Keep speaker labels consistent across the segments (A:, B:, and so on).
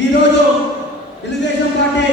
A: ఈరోజు తెలుగుదేశం పార్టీ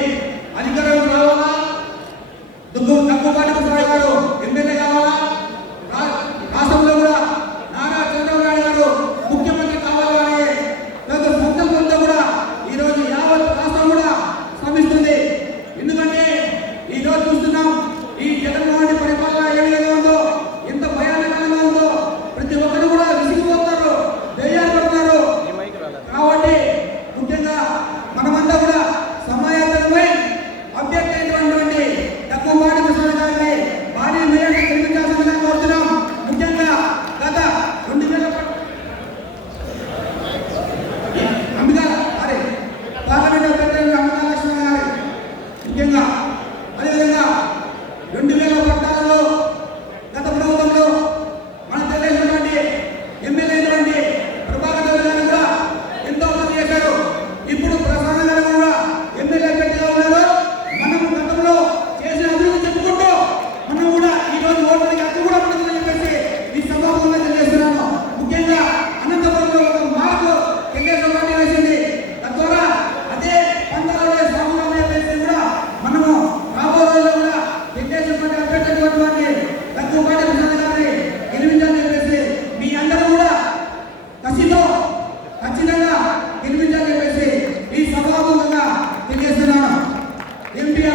A: ఎంపీగా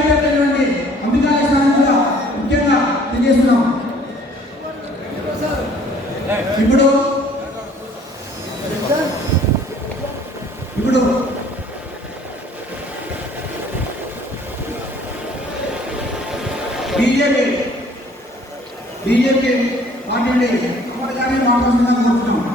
A: కూడా ముఖ్యంగా తెలియజేస్తున్నాం. ఇప్పుడు ఇప్పుడు బీజేపీ బీజేపీ పార్టీ అమలు కానీ మాట్లాడుతున్నాం